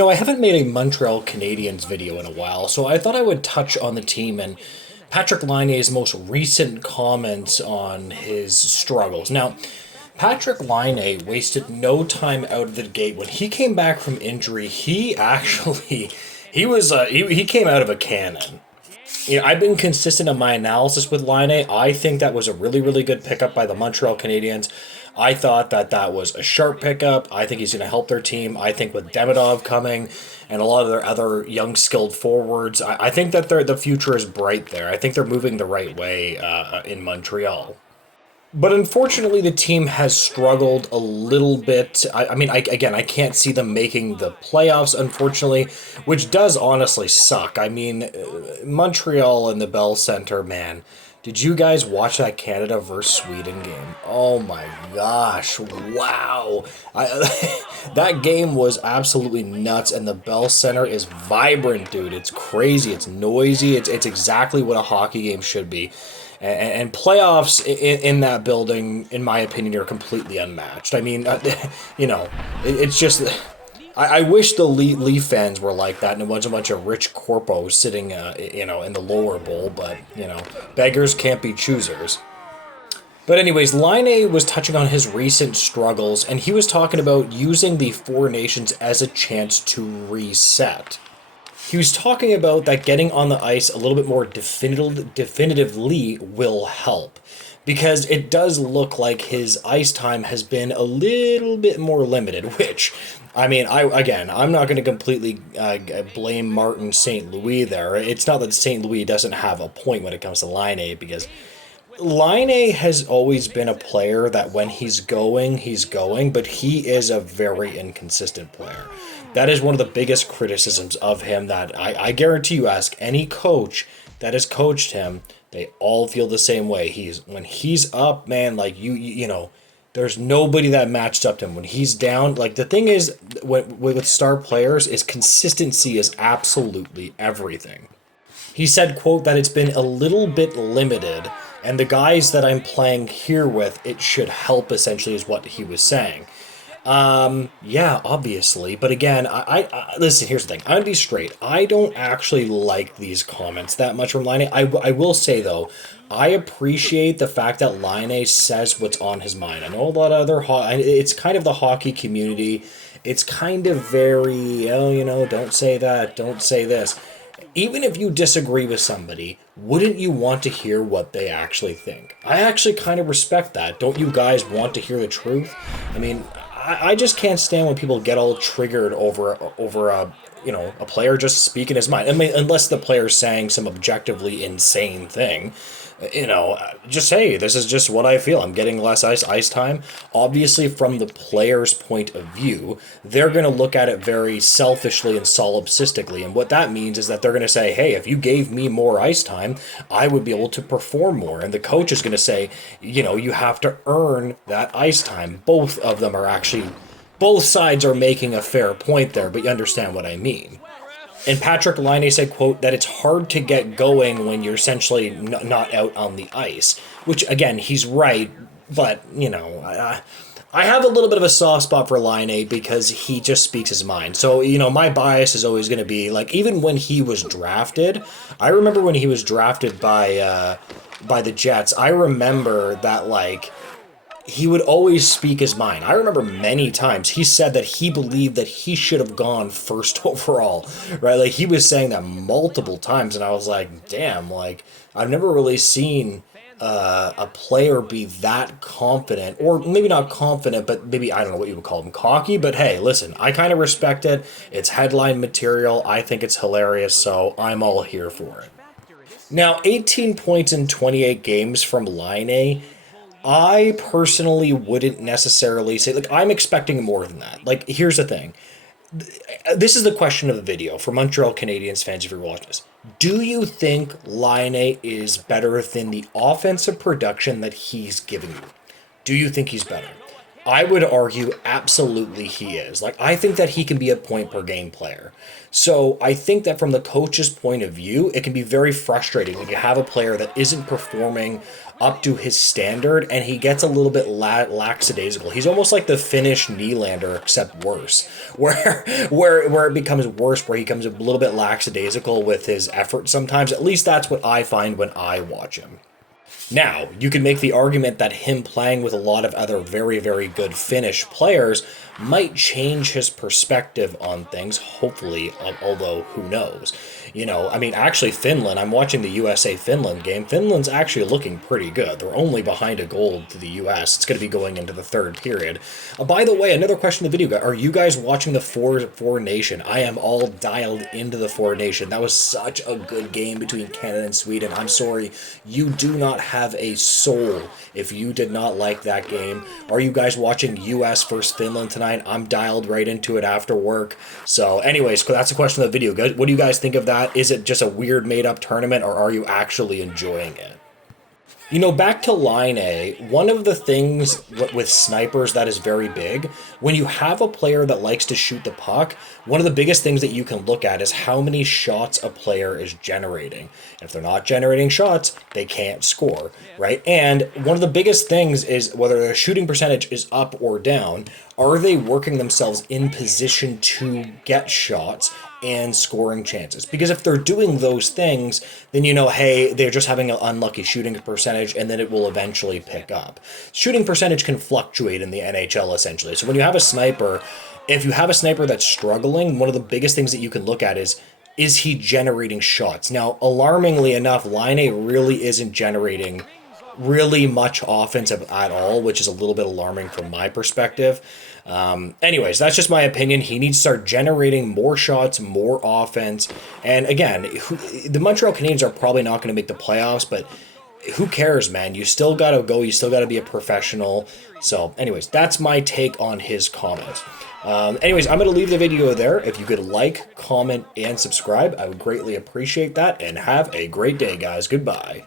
I haven't made a Montreal Canadiens video in a while, so I thought I would touch on the team and Patrik Laine's most recent comments on his struggles. Now, Patrik Laine wasted no time out of the gate. When he came back from injury, he actually he came out of a cannon. I've been consistent in my analysis with Laine. I think that was a really, really good pickup by the Montreal Canadiens. I thought that that was a sharp pickup. I think he's going to help their team. I think with Demidov coming and a lot of their other young, skilled forwards, I think that the future is bright there. I think they're moving the right way in Montreal. But unfortunately, the team has struggled a little bit. Again, I can't see them making the playoffs, unfortunately, which does honestly suck. Montreal and the Bell Center, man. Did you guys watch that Canada versus Sweden game? Oh my gosh, wow. That game was absolutely nuts, and the Bell Center is vibrant, dude. It's crazy, it's noisy, it's exactly what a hockey game should be. And playoffs in that building, in my opinion, are completely unmatched. It's just. I wish the Leaf fans were like that and it wasn't a bunch of rich corpos sitting, in the lower bowl, but, beggars can't be choosers. But anyways, Laine was touching on his recent struggles, and he was talking about using the Four Nations as a chance to reset. He was talking about that getting on the ice a little bit more definitively will help. Because it does look like his ice time has been a little bit more limited, which, I'm not going to completely blame Martin St. Louis there. It's not that St. Louis doesn't have a point when it comes to Laine, because Laine has always been a player that when he's going, but he is a very inconsistent player. That is one of the biggest criticisms of him that I guarantee you ask any coach that has coached him, they all feel the same way. When he's up, man, like there's nobody that matched up to him. When he's down, like the thing is with star players is consistency is absolutely everything. He said, quote, that it's been a little bit limited, and the guys that I'm playing here with, it should help, essentially, is what he was saying. Yeah, obviously. But again, I listen, here's the thing. I'm gonna be straight. I don't actually like these comments that much from Laine. I will say, though, I appreciate the fact that Laine says what's on his mind. I know a lot of other it's kind of the hockey community. It's kind of very, don't say that, don't say this. Even if you disagree with somebody, wouldn't you want to hear what they actually think? I actually kind of respect that. Don't you guys want to hear the truth? I just can't stand when people get all triggered over a player just speaking his mind. Unless the player's saying some objectively insane thing. Just say, this is just what I feel. I'm getting less ice time. Obviously, from the player's point of view, they're going to look at it very selfishly and solipsistically. And what that means is that they're going to say, hey, if you gave me more ice time, I would be able to perform more. And the coach is going to say, you have to earn that ice time. Both sides are making a fair point there, but you understand what I mean. And Patrik Laine said, quote, that it's hard to get going when you're essentially not out on the ice. Which, again, he's right, but, I have a little bit of a soft spot for Laine because he just speaks his mind. So, my bias is always going to be, like, even when he was drafted, I remember when he was drafted by the Jets, I remember that, like, he would always speak his mind. I remember many times he said that he believed that he should have gone first overall, right? Like, he was saying that multiple times, and I was like, damn, like, I've never really seen a player be that confident, or maybe not confident, but maybe, I don't know what you would call him, cocky, but hey, listen, I kind of respect it. It's headline material. I think it's hilarious, so I'm all here for it. Now, 18 points in 28 games from Laine, I personally wouldn't necessarily say, like, I'm expecting more than that. Like, here's the thing. This is the question of the video for Montreal Canadiens fans if you're watching this. Do you think Laine is better than the offensive production that he's giving you? Do you think he's better? I would argue absolutely he is. Like, I think that he can be a point per game player. So I think that from the coach's point of view, it can be very frustrating when you have a player that isn't performing up to his standard, and he gets a little bit lackadaisical. He's almost like the Finnish Nylander, except worse, where it becomes worse, where he becomes a little bit lackadaisical with his effort sometimes. At least that's what I find when I watch him. Now, you can make the argument that him playing with a lot of other very, very good Finnish players might change his perspective on things, hopefully, although who knows. You know, I mean, actually, Finland, I'm watching the USA-Finland game. Finland's actually looking pretty good. They're only behind a goal to the US. It's going to be going into the third period. By the way, another question in the video, are you guys watching the Four Nation? I am all dialed into the Four Nation. That was such a good game between Canada and Sweden. I'm sorry, you do not have a soul if you did not like that game. Are you guys watching US versus Finland tonight? I'm dialed right into it after work. So anyways, that's the question of the video. What do you guys think of that? Is it just a weird made-up tournament, or are you actually enjoying it? You know, back to Laine, one of the things with snipers that is very big, when you have a player that likes to shoot the puck, one of the biggest things that you can look at is how many shots a player is generating. If they're not generating shots, they can't score, right? And one of the biggest things is whether their shooting percentage is up or down, are they working themselves in position to get shots and scoring chances? Because if they're doing those things, then you know, hey, they're just having an unlucky shooting percentage, and then it will eventually pick up. Shooting percentage can fluctuate in the NHL, essentially. So when you have a sniper, if you have a sniper that's struggling, one of the biggest things that you can look at is he generating shots? Now, alarmingly enough, Laine really isn't generating really much offensive at all, which is a little bit alarming from my perspective. Anyways, that's just my opinion. He needs to start generating more shots, more offense. And again, the Montreal Canadiens are probably not going to make the playoffs, but who cares, man? You still got to go. You still got to be a professional. So anyways, that's my take on his comments. Anyways, I'm going to leave the video there. If you could like, comment, and subscribe, I would greatly appreciate that. And have a great day, guys. Goodbye.